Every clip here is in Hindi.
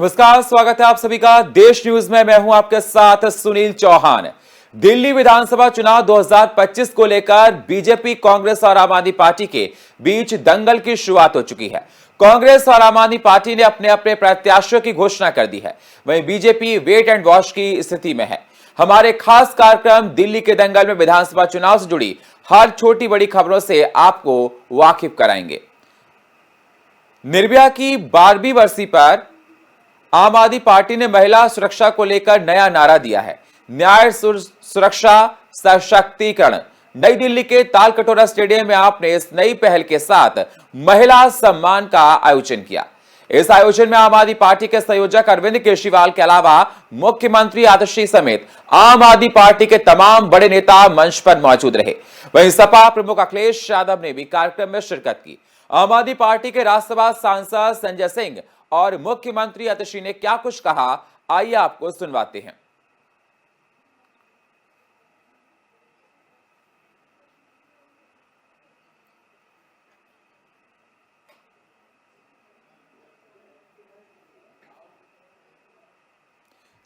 नमस्कार, स्वागत है आप सभी का देश न्यूज में। मैं हूं आपके साथ सुनील चौहान। दिल्ली विधानसभा चुनाव 2025 को लेकर बीजेपी, कांग्रेस और आम आदमी पार्टी के बीच दंगल की शुरुआत हो चुकी है। कांग्रेस और आम आदमी पार्टी ने अपने अपने प्रत्याशियों की घोषणा कर दी है, वहीं बीजेपी वेट एंड वॉच की स्थिति में है। हमारे खास कार्यक्रम दिल्ली के दंगल में विधानसभा चुनाव से जुड़ी हर छोटी बड़ी खबरों से आपको वाकिफ कराएंगे। निर्भया की 12वीं बरसी पर आम आदमी पार्टी ने महिला सुरक्षा को लेकर नया नारा दिया है। न्याय, सुरक्षा, सशक्तिकरण। नई दिल्ली के तालकटोरा स्टेडियम में आपने इस नई पहल के साथ महिला सम्मान का आयोजन किया। इस आयोजन में आम आदमी पार्टी के संयोजक अरविंद केजरीवाल के अलावा मुख्यमंत्री आतिशी समेत आम आदमी पार्टी के तमाम बड़े नेता मंच पर मौजूद रहे। वहीं सपा प्रमुख अखिलेश यादव ने भी कार्यक्रम में शिरकत की। आम आदमी पार्टी के राज्यसभा सांसद संजय सिंह और मुख्यमंत्री आतिशी ने क्या कुछ कहा, आइए आपको सुनवाते हैं।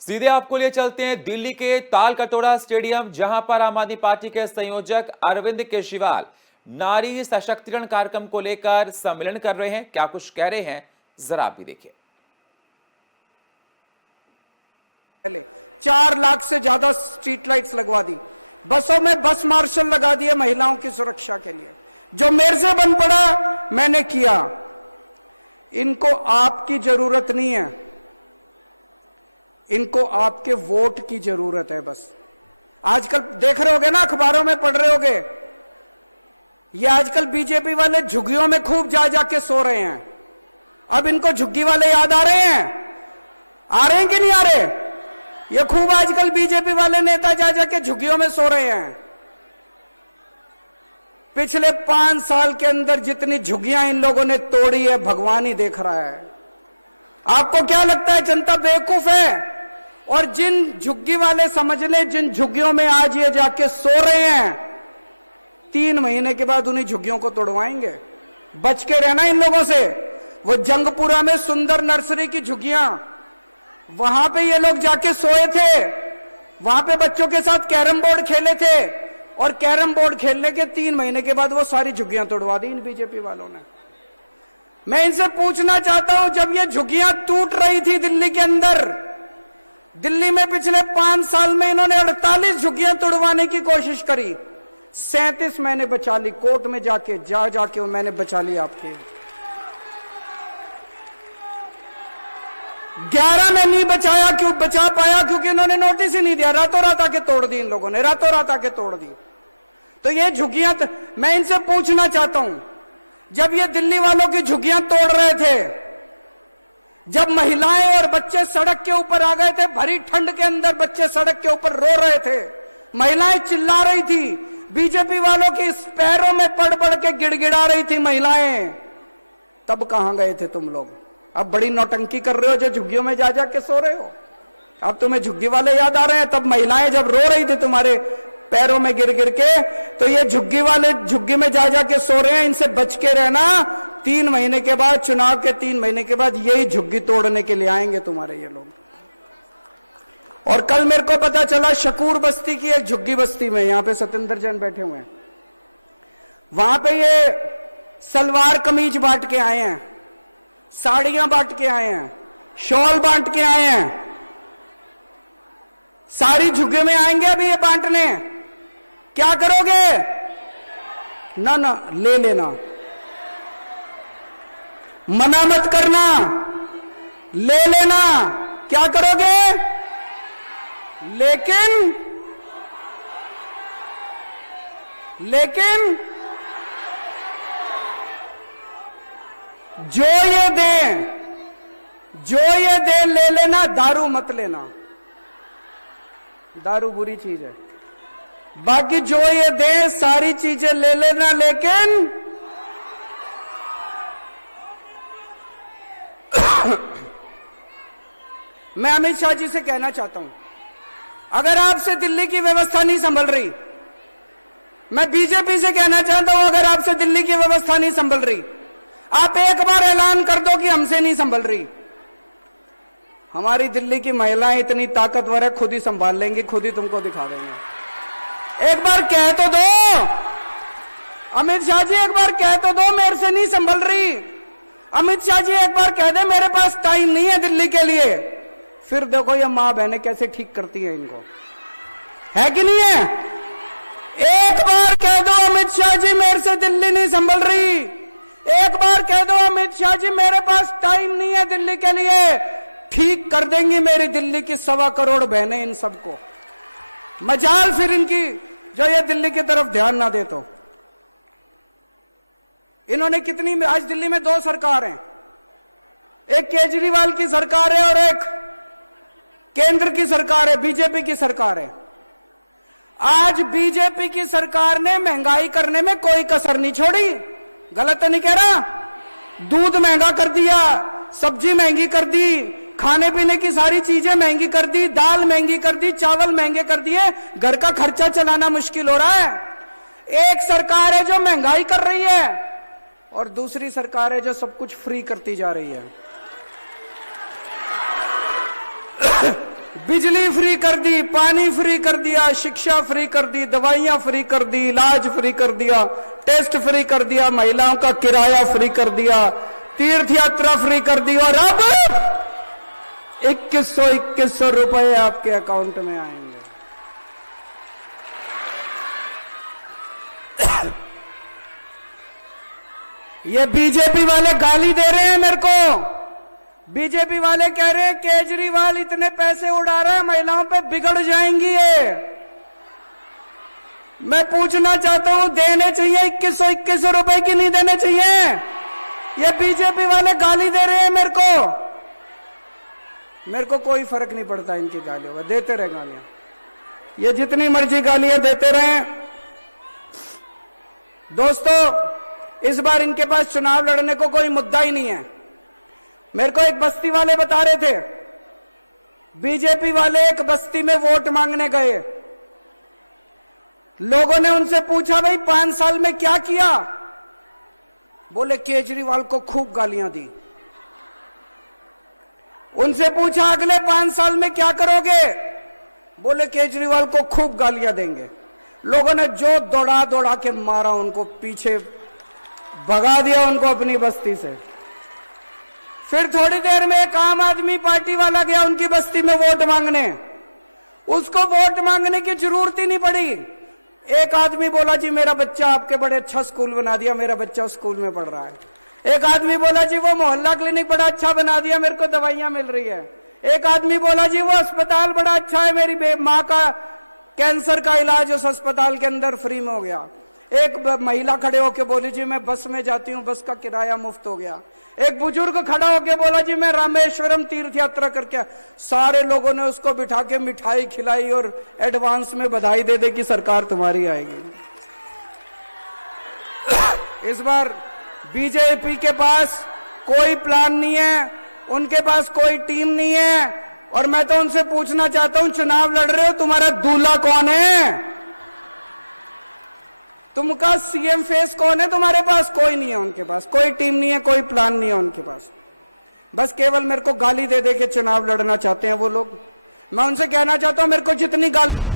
सीधे आपको लिए चलते हैं दिल्ली के तालकटोरा स्टेडियम, जहां पर आम आदमी पार्टी के संयोजक अरविंद केजरीवाल नारी सशक्तिकरण कार्यक्रम को लेकर सम्मेलन कर रहे हैं। क्या कुछ कह रहे हैं, जरा आप भी देखिए। 4 लाख से ज्यादा स्ट्रीट लाइट्स लगवा दी, बसों में बस मार्शल लगा दिए महिलाओं की सुरक्षा के लिए। जो मेरे से बन पड़ा मैंने किया। इनको आपकी जरूरत नहीं है, इनको आपके वोट की जरूरत है। बस आजकल देख रहे होगे ना, अखबारों में पढ़ रहे होगे, ये आजकल बीजेपी वाले झुग्गियों में खूब जा जाके सो रहे हैं। अब इनको झुग्गी वाले याद आ रहे हैं कि नहीं आ रहे? ये खूब आजकल बीजेपी वाले नेता जा जाके झुग्गियों में सो रहे हैं। पिछले 5 साल के अंदर जितनी झुग्गियां इन लोगों ने तोड़ी है, भगवान ही देख रहा है। आपको क्या लगता है जनता बेवकूफ है? और जिन झुग्गी वाले समझ लें, जिन झुग्गियों में आज ये जाके सो रहे हैं, 3 महीने के बाद उन्हीं झुग्गियों को तोड़वाएंगे। बच के रहना इन लोगों से। वो जंगपुरा में सुंदर नर्सरी की झुग्गियां, वहां पे ये लोग जाके सोए थे, वहां पे बच्चों के साथ कैरम बोर्ड खेले थे, और कैरम बोर्ड खेलने के 3 महीने के बाद वो सारी झुग्गियां तोड़वा दी इन बीजेपी वालों ने। मैं इनसे पूछना चाहता हूं, जब ये झुग्गियां टूट रही थी दिल्ली के अंदर, दिल्ली में पिछले 5 साल में इन्होंने 48 झुग्गियां तोड़वाने की कोशिश करी, 37 मैंने बचा ली। कोर्ट में जाके मैंने बचा ली आपके। 11 में नहीं बचा पाया क्योंकि इन्होंने नोटिस ही नहीं दिया। रातों रात आके तोड़ दी इन लोगों ने, रातों रात आके तोड़ दी। तो ये झुग्गियां, मैं इनसे पूछना चाहता हूं, जब ये दिल्ली वालों की झुग्गियां तोड़ रहे थे, जब महिलाएं और बच्चे सड़क के ऊपर आ गए थे, भरी ठंड के अंदर बच्चे सड़क के ऊपर रो रहे थे, महिलाएं चिल्ला रही थी, बीजेपी वालों की पैरों में पड़ पड़ के गिड़गिड़ा रही थी महिलाएं, तब कहां गए थे तुम लोग? अब बड़ी नौटंकी कर रहे हो जो झुग्गियों में जा जा के सो रहे हो। अब तुम्हें झुग्गी वाले याद आ रहे हैं? तब महिलाएं जब रो रही थी तुम्हारे पैरों में गिर गिर के, तो ये झुग्गी वाले झुग्गी में जा जा के सो रहे हैं। इनसे बच के रहना। 3 महीने के बाद, चुनाव के 3 महीने के बाद यही झुग्गी तोड़ने के लिए आएंगे तुम्हारे ये लोग। और कल मेरे को पता चला शकूर बस्ती की एक झुग्गी बस्ती में, यहां पे सत्येंद्र जैन बैठे हुए हैं, वहां पे ये सलवार कमीज बांट के आए हैं, साड़ियां बांट के आए हैं, शॉल बांट के आए हैं। सारी झुग्गी में आएंगे अभी ये बांटने। क्या करोगे? ना ले लेना, मना मत करना, ले लेना। क्या करोगे? लेकिन जो ये दे ले लेना, दारू मत लेना। दारू बुरी चीज है, बाकी जो ये दे सारी चीजें ले लेना। लेकिन मैं अमित शाह जी से कहना चाहता हूं, अगर आपसे दिल्ली की व्यवस्था नहीं संभल रही, मैं बीजेपी से कहना चाहता हूं, अगर आपसे दिल्ली की व्यवस्था नहीं संभल रही, आप एक बार ऐलान कर दो कि हमसे नहीं संभल रही। हमारी दिल्ली की महिलाएं इतनी ताकतवर है, खुद ही संभाल लेंगी, खुद ही तुमको दिखा देंगे। एक बार कह तो दो अमित शाह जी, एक बार कह तो दो मेरे से नहीं संभल रही। अमित शाह जी एक बार कह दे मेरे पास टाइम नहीं है दिल्ली के लिए, फिर देखो ये मां बहनें कैसे ठीक करती हैं इनको, है कि नहीं है? एक बार कह दो अमित शाह जी मेरे से दिल्ली नहीं संभल रही, एक बार कह दो अमित शाह जी मेरे पास टाइम नहीं है दिल्ली के लिए, ठीक कर देंगी मेरी दिल्ली की 1.25 करोड़ बहनें इन सबको। मजाल फिर इनकी जो ये दिल्ली की तरफ ध्यान ना दे। तो इन्होंने कितनी, आज दिल्ली में 2 सरकार हैं, एक केजरीवाल की सरकार है और एक केंद्र की सरकार है, बीजेपी की सरकार है। आज बीजेपी की सरकार ने महंगाई करने में कोई कसर नहीं छोड़ी, गलत तो नहीं कह रहा? दूध महंगा कर दिया, सब्जी महंगी कर दी, खाने पीने की सारी चीजें महंगी कर दी, दाल महंगी कर दी, चावल महंगे कर दिए, घर का खर्चा चलाना मुश्किल हो रहा है। एक सरकार है जो महंगाई कर रही है और दूसरी सरकार है जो सब कुछ फ्री करती जा रही है। बिजली फ्री कर दी, पानी फ्री कर दिया, शिक्षा फ्री कर दी, दवाइयां फ्री कर दी, इलाज फ्री कर दिया, टेस्ट फ्री कर दिया, महिलाओं का किराया फ्री कर दिया, तीर्थ यात्रा फ्री कर दी, और अब 2100 रुपए आपके अकाउंट में आएंगे। ये बीजेपी वाले गाली दे रहे हैं मेरे को, बीजेपी वाले कह रहे हैं केजरीवाल इतने पैसे उड़ा रहा है महिलाओं पे बिगड़ जाएंगी ये। मैं पूछना चाहता हूं, देने चाहिए 2100 रुपए की नहीं देने चाहिए? ये बीजेपी वाले गाली दे रहे हैं मेरे को कोई फर्क नहीं पड़ता इनकी गालियों का, देते रहे गालियां, ये जितनी मर्जी गालियां देते रहे। दोस्तों इस बार इनके पास चुनाव लड़ने को कोई मुद्दा ही नहीं है। मेरे को एक बस्ती वाले बता रहे थे, बीजेपी वाले एक बस्ती में वोट मांगने गए, लोगों ने उनसे पूछा भाई 5 साल में क्या किया? बोले केजरीवाल को खूब गालियां दी। उनसे पूछा अगले 5 साल में क्या करोगे? बोले केजरीवाल को खूब गालियां देंगे। लोगों ने जो दौड़ा दौड़ा के मारा, उनको पीछे भगा दिया उनको अपनी बस्ती से। फिर थोड़ी देर में एक आम आदमी पार्टी वाला गया उनकी बस्ती में वोट मांगने, उसको वोट मांगने की जरूरत ही नहीं पड़ी। एक आदमी बोला जी मेरा बच्चा आपके बड़े अच्छा स्कूल बना दिया, मेरा बच्चा स्कूल में पढ़ रहा है। एक आदमी बोला जी वो मोहल्ला क्लिनिक बड़ा अच्छा बना दिया, मेरे को दवाइयां मिल रही है। एक आदमी बोला जी वो अस्पताल बड़ा अच्छा है, मेरी माँ का कैंसर का इलाज उस अस्पताल के अंदर फ्री में हो गया। एक महिला खड़े होके बोली जी मैं बस में जाती हूँ, बस का किराया मुफ्त हो गया। एक बुजुर्ग खड़ा होके बोला जी मैं रामेश्वरम तीर्थ यात्रा करके। सारे लोगों ने उसको बिठा के मिठाई खिलाई और एडवांस में बधाई दे दे कि सरकार तुम्हारी आएगी। इस बार बीजेपी के पास कोई प्लान नहीं है, उनके पास कोई टीम नहीं है, और मैं तो उनसे पूछना चाहता हूं चुनाव लड़ रहे हो, तुम्हारा दूल्हा कौन है? तुमका सीएम फेस कौन है? तुम्हारे पास कोई नहीं है, उनके पास कोई टीम नहीं है, कोई प्लान नहीं है उनके पास। बस केवल मेरे को गाली दे दे के चुनाव लड़ना चाहते हैं वो लोग। मैं उनसे कहना चाहता हूं मेरे को जितनी गाली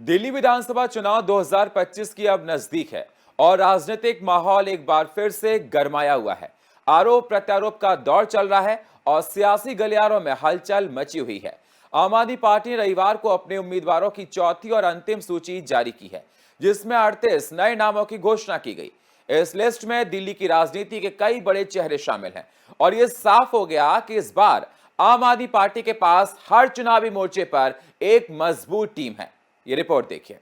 दिल्ली विधानसभा चुनाव 2025 की अब नजदीक है और राजनीतिक माहौल एक बार फिर से गरमाया हुआ है। आरोप प्रत्यारोप का दौर चल रहा है और सियासी गलियारों में हलचल मची हुई है। आम आदमी पार्टी ने रविवार को अपने उम्मीदवारों की चौथी और अंतिम सूची जारी की है, जिसमें 38 नए नामों की घोषणा की गई। इस लिस्ट में दिल्ली की राजनीति के कई बड़े चेहरे शामिल हैं और यह साफ हो गया कि इस बार आम आदमी पार्टी के पास हर चुनावी मोर्चे पर एक मजबूत टीम है। ये रिपोर्ट देखिए।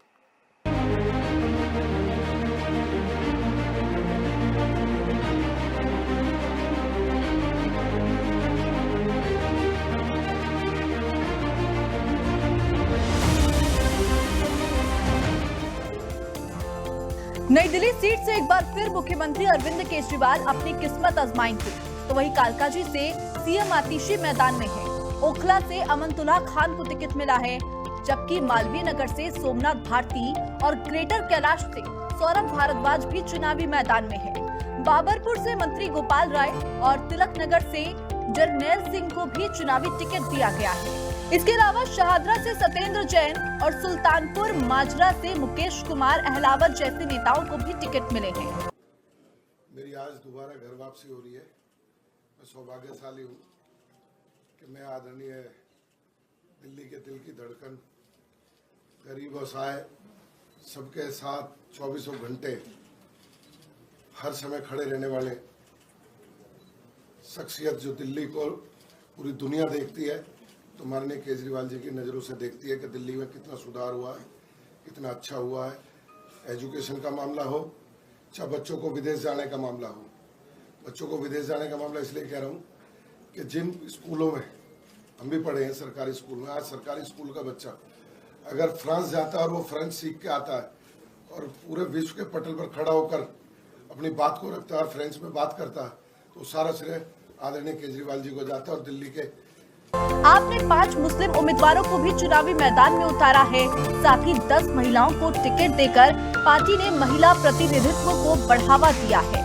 नई दिल्ली सीट से एक बार फिर मुख्यमंत्री अरविंद केजरीवाल अपनी किस्मत आजमाएंगे, तो वहीं कालकाजी से सीएम आतिशी मैदान में है। ओखला से अमनतुल्ला खान को टिकट मिला है, जबकि मालवीय नगर से सोमनाथ भारती और ग्रेटर कैलाश से सौरभ भारद्वाज भी चुनावी मैदान में है। बाबरपुर से मंत्री गोपाल राय और तिलक नगर से जरनैल सिंह को भी चुनावी टिकट दिया गया है। इसके अलावा शहादरा से सत्येंद्र जैन और सुल्तानपुर माजरा से मुकेश कुमार अहलावत जैसे नेताओं को भी टिकट मिले हैं। मेरी आज दोबारा घर वापसी हो रही है। मैं सौभाग्यशाली हूँ कि मैं आदरणीय दिल्ली के दिल की धड़कन, गरीब और असहाय सबके साथ 24 घंटे हर समय खड़े रहने वाले शख्सियत जो दिल्ली को पूरी दुनिया देखती है, तो माननीय केजरीवाल जी की नज़रों से देखती है कि दिल्ली में कितना सुधार हुआ है, कितना अच्छा हुआ है। एजुकेशन का मामला हो, चाहे बच्चों को विदेश जाने का मामला हो। बच्चों को विदेश जाने का मामला इसलिए कह रहा हूँ कि जिन स्कूलों में हम भी पढ़े हैं, सरकारी स्कूल में, आज सरकारी स्कूल का बच्चा अगर फ्रांस जाता है और वो फ्रेंच सीख के आता है और पूरे विश्व के पटल पर खड़ा होकर अपनी बात को रखता है और फ्रेंच में बात करता है, तो सारा श्रेय आदरणीय केजरीवाल जी को जाता है। और दिल्ली के आपने 5 मुस्लिम उम्मीदवारों को भी चुनावी मैदान में उतारा है। साथ ही 10 महिलाओं को टिकट देकर पार्टी ने महिला प्रतिनिधित्व को बढ़ावा दिया है।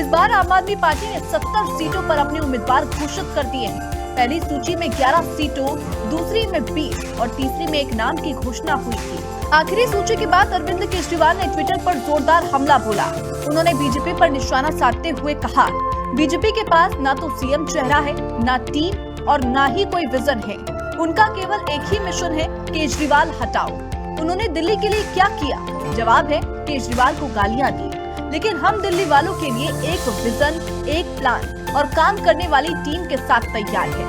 इस बार आम आदमी पार्टी ने 70 सीटों पर अपने उम्मीदवार घोषित कर दिए हैं। पहली सूची में 11 सीटों, दूसरी में 20 और तीसरी में एक नाम की घोषणा हुई थी। आखिरी सूची के बाद अरविंद केजरीवाल ने ट्विटर पर जोरदार हमला बोला। उन्होंने बीजेपी पर निशाना साधते हुए कहा, बीजेपी के पास न तो सीएम चेहरा है, न टीम और ना ही कोई विजन है। उनका केवल एक ही मिशन है, केजरीवाल हटाओ। उन्होंने दिल्ली के लिए क्या किया? जवाब है, केजरीवाल को गालियां दी। लेकिन हम दिल्ली वालों के लिए एक विजन, एक प्लान और काम करने वाली टीम के साथ तैयार है।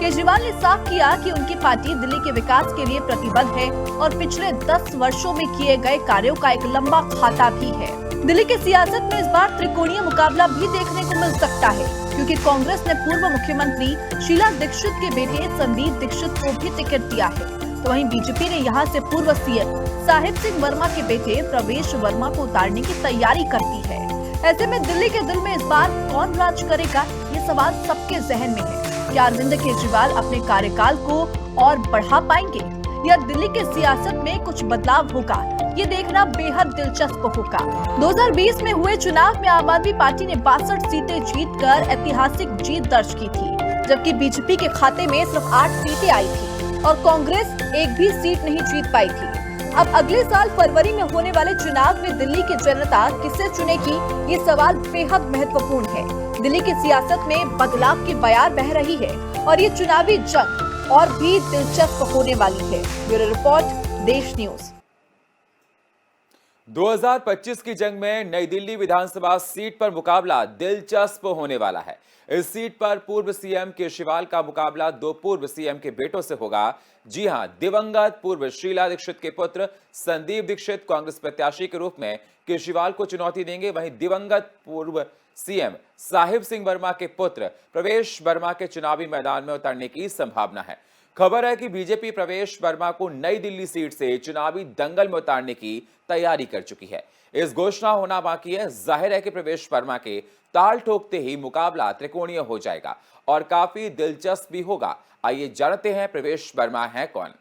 केजरीवाल ने साफ किया कि उनकी पार्टी दिल्ली के विकास के लिए प्रतिबद्ध है और पिछले 10 वर्षों में किए गए कार्यों का एक लंबा खाता भी है। दिल्ली की सियासत में इस बार त्रिकोणीय मुकाबला भी देखने को मिल सकता है, क्योंकि कांग्रेस ने पूर्व मुख्यमंत्री शीला दीक्षित के बेटे संदीप दीक्षित को भी टिकट दिया है, तो वहीं बीजेपी ने यहां से पूर्व सीएम साहिब सिंह वर्मा के बेटे प्रवेश वर्मा को उतारने की तैयारी करती है। ऐसे में दिल्ली के दिल में इस बार कौन राज करेगा, ये सवाल सबके जहन में है। क्या अरविंद केजरीवाल अपने कार्यकाल को और बढ़ा पाएंगे या दिल्ली के सियासत में कुछ बदलाव होगा, ये देखना बेहद दिलचस्प होगा। 2020 में हुए चुनाव में आम आदमी पार्टी ने 62 सीटें जीतकर ऐतिहासिक जीत दर्ज की थी, जबकि बीजेपी के खाते में सिर्फ 8 सीटें आई थी और कांग्रेस एक भी सीट नहीं जीत पाई थी। अब अगले साल फरवरी में होने वाले चुनाव में दिल्ली की जनता किसे चुनेगी, ये सवाल बेहद महत्वपूर्ण है। दिल्ली की सियासत में बदलाव की बयार बह रही है और ये चुनावी जंग और भी दिलचस्प होने वाली है। ब्यूरो रिपोर्ट, देश न्यूज। 2025 की जंग में नई दिल्ली विधानसभा सीट पर मुकाबला दिलचस्प होने वाला है। इस सीट पर पूर्व सीएम केजरीवाल का मुकाबला 2 पूर्व सीएम के बेटों से होगा। जी हां, दिवंगत पूर्व शीला दीक्षित के पुत्र संदीप दीक्षित कांग्रेस प्रत्याशी के रूप में केजरीवाल को चुनौती देंगे। वहीं दिवंगत पूर्व सीएम साहिब सिंह वर्मा के पुत्र प्रवेश वर्मा के चुनावी मैदान में उतरने की संभावना है। खबर है कि बीजेपी प्रवेश वर्मा को नई दिल्ली सीट से चुनावी दंगल में उतारने की तैयारी कर चुकी है। इस घोषणा होना बाकी है। जाहिर है कि प्रवेश वर्मा के ताल ठोकते ही मुकाबला त्रिकोणीय हो जाएगा और काफी दिलचस्प भी होगा। आइए जानते हैं प्रवेश वर्मा है कौन।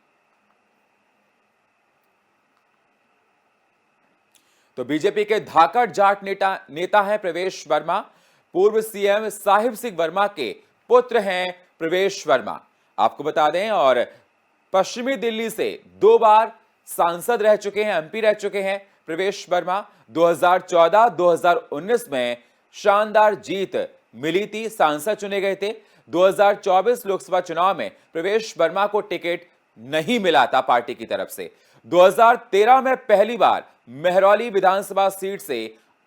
तो बीजेपी के धाकड़ जाट नेता हैं प्रवेश वर्मा। पूर्व सीएम साहिब सिंह वर्मा के पुत्र हैं प्रवेश वर्मा, आपको बता दें, और पश्चिमी दिल्ली से 2 बार सांसद रह चुके हैं, एमपी रह चुके हैं प्रवेश वर्मा। 2014-2019 में शानदार जीत मिली थी, सांसद चुने गए थे। 2024 लोकसभा चुनाव में प्रवेश वर्मा को टिकट नहीं मिला था पार्टी की तरफ से। 2013 में पहली बार मेहरौली विधानसभा सीट से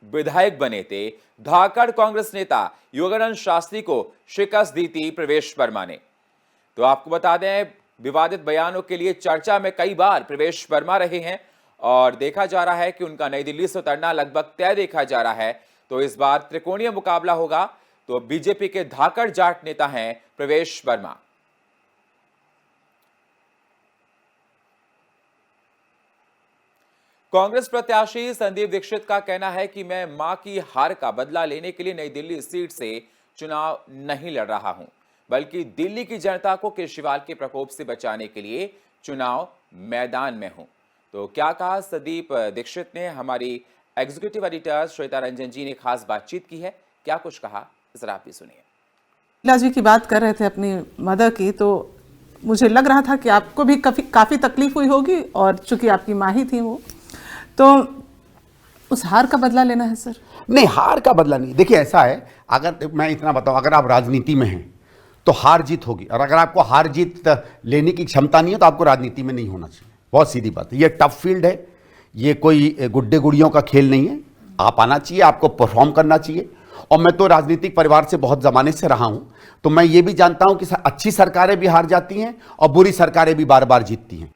विधायक बने थे। धाकड़ कांग्रेस नेता योगानंद शास्त्री को शिकस्त दी थी प्रवेश वर्मा ने। तो आपको बता दें, विवादित बयानों के लिए चर्चा में कई बार प्रवेश वर्मा रहे हैं और देखा जा रहा है कि उनका नई दिल्ली से उतरना लगभग तय देखा जा रहा है। तो इस बार त्रिकोणीय मुकाबला होगा। तो बीजेपी के धाकड़ जाट नेता हैं प्रवेश वर्मा। कांग्रेस प्रत्याशी संदीप दीक्षित का कहना है कि मैं मां की हार का बदला लेने के लिए नई दिल्ली सीट से चुनाव नहीं लड़ रहा हूं, बल्कि दिल्ली की जनता को केजरीवाल के प्रकोप से बचाने के लिए चुनाव मैदान में हूं। तो क्या कहा संदीप दीक्षित ने? हमारी एग्जीक्यूटिव एडिटर श्वेता रंजन जी ने खास बातचीत की है, क्या कुछ कहा जरा आप भी सुनिए। लीला जी की बात कर रहे थे अपनी मदर की, तो मुझे लग रहा था कि आपको भी काफ़ी तकलीफ हुई होगी, और चूंकि आपकी माँ ही थी वो, तो उस हार का बदला लेना है सर? नहीं, हार का बदला नहीं। देखिए ऐसा है, अगर मैं इतना बताऊं, अगर आप राजनीति में हैं तो हार जीत होगी, और अगर आपको हार जीत लेने की क्षमता नहीं है तो आपको राजनीति में नहीं होना चाहिए। बहुत सीधी बात है, ये टफ फील्ड है, ये कोई गुड्डे गुड़ियों का खेल नहीं है। आप आना चाहिए, आपको परफॉर्म करना चाहिए। और मैं तो राजनीतिक परिवार से बहुत ज़माने से रहा हूँ, तो मैं ये भी जानता हूँ कि अच्छी सरकारें भी हार जाती हैं और बुरी सरकारें भी बार बार जीतती हैं।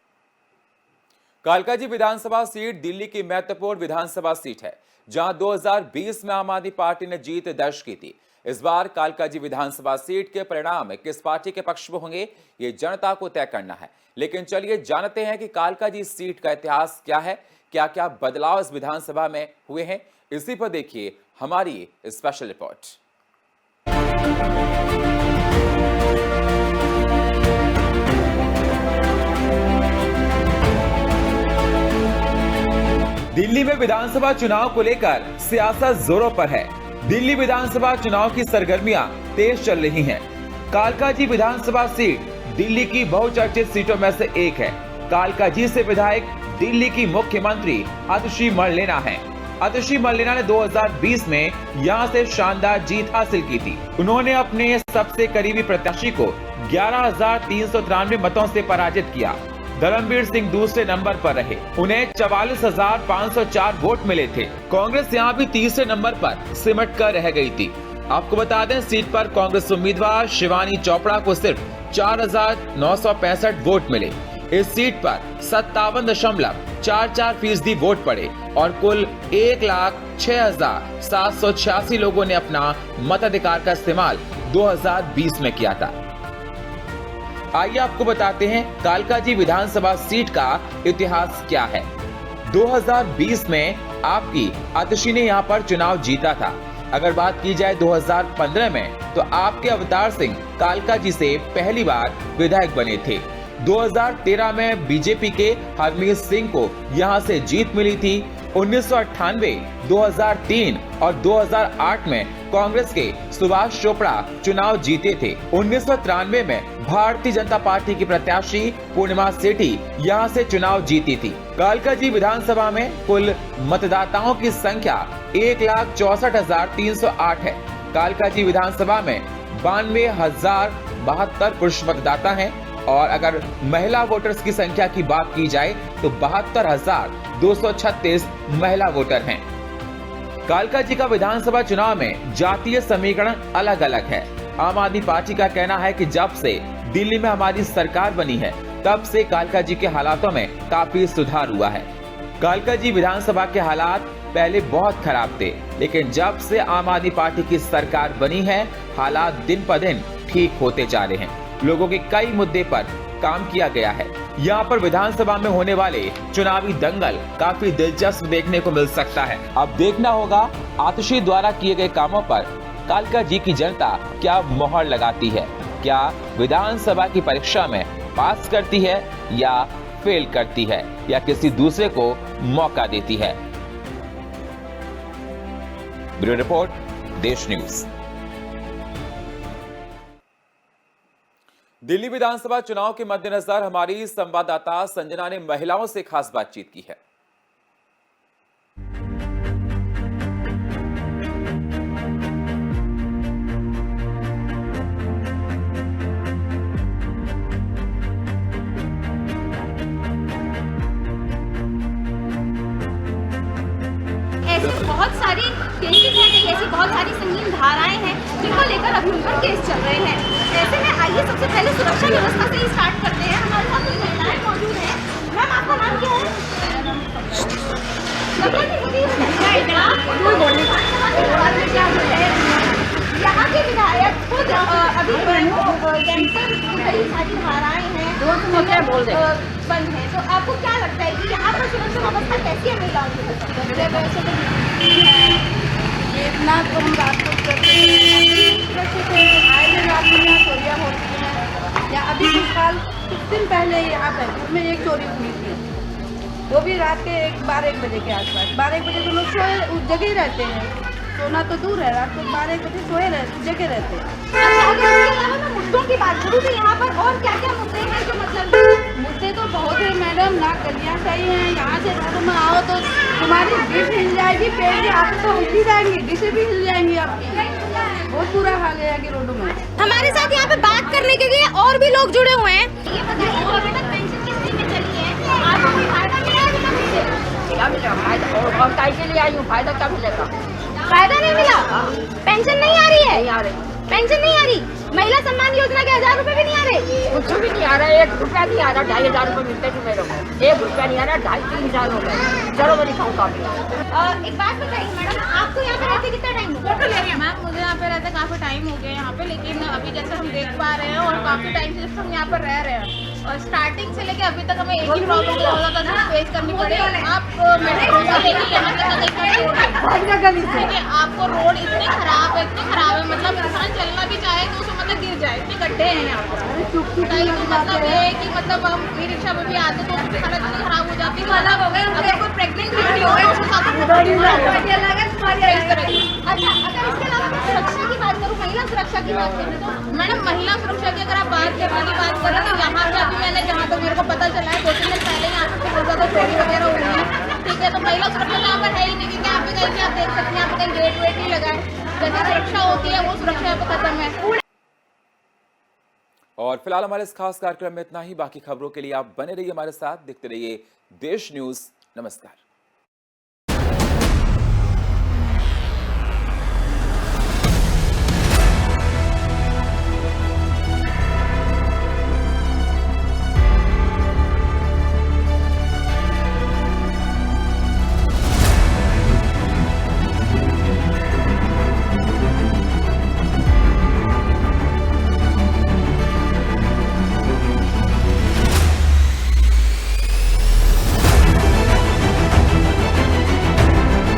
कालकाजी विधानसभा सीट दिल्ली की महत्वपूर्ण विधानसभा सीट है, जहां 2020 में आम आदमी पार्टी ने जीत दर्ज की थी। इस बार कालकाजी विधानसभा सीट के परिणाम किस पार्टी के पक्ष में होंगे, ये जनता को तय करना है। लेकिन चलिए जानते हैं कि कालकाजी सीट का इतिहास क्या है, क्या क्या बदलाव इस विधानसभा में हुए हैं। इसी पर देखिए हमारी स्पेशल रिपोर्ट। दिल्ली में विधानसभा चुनाव को लेकर सियासत जोरों पर है। दिल्ली विधानसभा चुनाव की सरगर्मियां तेज चल रही हैं। कालकाजी विधानसभा सीट दिल्ली की बहुचर्चित सीटों में से एक है। कालकाजी से विधायक दिल्ली की मुख्यमंत्री आतिशी मरलेना हैं। आतिशी मरलेना ने 2020 में यहां से शानदार जीत हासिल की थी। उन्होंने अपने सबसे करीबी प्रत्याशी को 11,393 मतों से पराजित किया। धर्मवीर सिंह दूसरे नंबर पर रहे, उन्हें 44,504 वोट मिले थे। कांग्रेस यहां भी तीसरे नंबर पर सिमट कर रह गई थी। आपको बता दें, सीट पर कांग्रेस उम्मीदवार शिवानी चोपड़ा को सिर्फ 4,965 वोट मिले। इस सीट पर 57.44% वोट पड़े और कुल 1,06,786 लोगों ने अपना मताधिकार का इस्तेमाल 2020 में किया था। आइए आपको बताते हैं कालकाजी विधानसभा सीट का इतिहास क्या है। 2020 में आपकी आतिशी ने यहां पर चुनाव जीता था। अगर बात की जाए 2015 में, तो आपके अवतार सिंह कालकाजी से पहली बार विधायक बने थे। 2013 में बीजेपी के हरमीत सिंह को यहां से जीत मिली थी। 1998, 2003 और 2008 में कांग्रेस के सुभाष चोपड़ा चुनाव जीते थे। 1993 में भारतीय जनता पार्टी की प्रत्याशी पूर्णिमा सेठी यहां से चुनाव जीती थी। कालकाजी विधानसभा में कुल मतदाताओं की संख्या 1,64,308 है। कालकाजी विधानसभा में 92,072 पुरुष मतदाता हैं, और अगर महिला वोटर्स की संख्या की बात की जाए तो 72,236 महिला वोटर हैं। कालकाजी का विधानसभा चुनाव में जातीय समीकरण अलग अलग है। आम आदमी पार्टी का कहना है कि जब से दिल्ली में हमारी सरकार बनी है, तब से कालकाजी के हालातों में काफी सुधार हुआ है। कालकाजी विधानसभा के हालात पहले बहुत खराब थे, लेकिन जब से आम आदमी पार्टी की सरकार बनी है, हालात दिन पर दिन ठीक होते जा रहे हैं। लोगों के कई मुद्दे पर काम किया गया है। यहाँ पर विधानसभा में होने वाले चुनावी दंगल काफी दिलचस्प देखने को मिल सकता है। अब देखना होगा आतिशी द्वारा किए गए कामों पर कालकाजी की जनता क्या मोहर लगाती है। क्या विधानसभा की परीक्षा में पास करती है या फेल करती है, या किसी दूसरे को मौका देती है। ब्यूरो रिपोर्ट, देश न्यूज। दिल्ली विधानसभा चुनाव के मद्देनजर हमारी संवाददाता संजना ने महिलाओं से खास बातचीत की है। ऐसे बहुत सारी केसेस हैं, ऐसी बहुत सारी संगीन धाराएं हैं जिनको लेकर अभी उन पर केस चल रहे हैं। ऐसे में आइए सबसे पहले सुरक्षा व्यवस्था से ही स्टार्ट करते हैं। हमारे साथ कुछ महिलाएं मौजूद हैं। मैम, आपका नाम क्या है? यहाँ के विधायक खुद अभी गैंगस्टर की कई सारी धाराएं हैं बंद है, तो आपको क्या लगता है कि यहाँ पर सुरक्षा व्यवस्था कैसी है महिलाओं की? इतना तो हम रात को करते हैं, सुरक्षित है, आए दिन रात में यहाँ चोरियाँ होती हैं। या अभी फिलहाल कुछ दिन पहले यहाँ पर घर में एक चोरी हुई थी, वो भी रात के 12-1 बजे के आसपास। 12-1 बजे तो लोग सोए उस जगह ही रहते हैं, सोना तो दूर है, रात को 12-1 बजे सोए जगह रहते हैं। अच्छा, अगर इसके अलावा मैं मुद्दों की बात करूँ तो यहाँ पर और क्या क्या मुद्दे हैं जो मतलब मुद्दे तो बहुत है मैडम, ना गलियाँ सही हैं, यहाँ से रोड में आओ तो तुम्हारी डिश हिल जाएगी, पेड़ के हाथ तो हिल ही जाएंगी, डिशें भी हिल जाएंगी आपकी। बहुत बुरा हाल है यहाँ की रोडों में। हमारे साथ यहाँ पे बात करने के लिए और भी लोग जुड़े हुए हैं। ये बताइए कि अभी तक पेंशन किस दिन में चली है, आपको कोई फायदा मिला है अभी तक? क्या मिला फायदा? और काय के लिए आई हूँ, फायदा क्या मिलेगा? फायदा नहीं मिला, पेंशन नहीं आ रही है, नहीं आ रही, पेंशन नहीं आ रही, महिला सम्मान योजना के 1000 रुपए भी नहीं आ रहे, कुछ भी नहीं आ रहा, 1 रुपया नहीं आ रहा, 2500 रुपये मिलते थे मेरे को, 1 रुपया नहीं आ रहा, 2.5-3 साल हो गए। चलो मैं दिखाऊँ काफी। एक बात बताइए मैडम, आपको यहाँ पे रहते कितना टाइम हुआ? फोटो ले रही है मैम, मुझे यहाँ पे रहते काफी टाइम हो गया यहाँ पे, लेकिन अभी जैसे हम देख पा रहे हैं और काफी टाइम से हम यहाँ पर रह रहे हैं और स्टार्टिंग से लेके अभी तक हमें एक ही प्रॉब्लम बहुत ज्यादा फेस करनी पड़ी। आप मेट्रो से लेके यहाँ तक ठीक है, आपको रोड इतने खराब है, मतलब इंसान चलना भी चाहे तो उसमें मतलब गिर जाए, इतने गड्ढे हैं यहाँ पर। मतलब ये है कि मतलब हम ई रिक्शा में भी आते तो उसकी हालत इतनी खराब हो जाती है, अलग हो गए। अगर कोई प्रेग्नेंट लेडी हो तो उसके साथ इस तरह की। अच्छा, अगर इसके अलावा मैं सुरक्षा की बात करूँ, महिला सुरक्षा की बात करें तो मैडम महिला सुरक्षा की अगर आप बात करने की बात करें तो यहाँ पे अभी मैंने जहाँ तक मेरे को पता चला है 2-3 दिन पहले यहाँ पे बहुत ज्यादा चोरी वगैरह हुई है, ठीक है। तो महिला सुरक्षा यहाँ पर है ही नहीं, क्योंकि यहाँ पे कहीं आप देख सकते हैं यहाँ पे कहीं गेट वेट नहीं लगा है, जैसे सुरक्षा होती है वो सुरक्षा यहाँ पे खत्म है। और फिलहाल हमारे इस खास कार्यक्रम में इतना ही। बाकी खबरों के लिए आप बने रहिए हमारे साथ, देखते रहिए देश न्यूज। नमस्कार।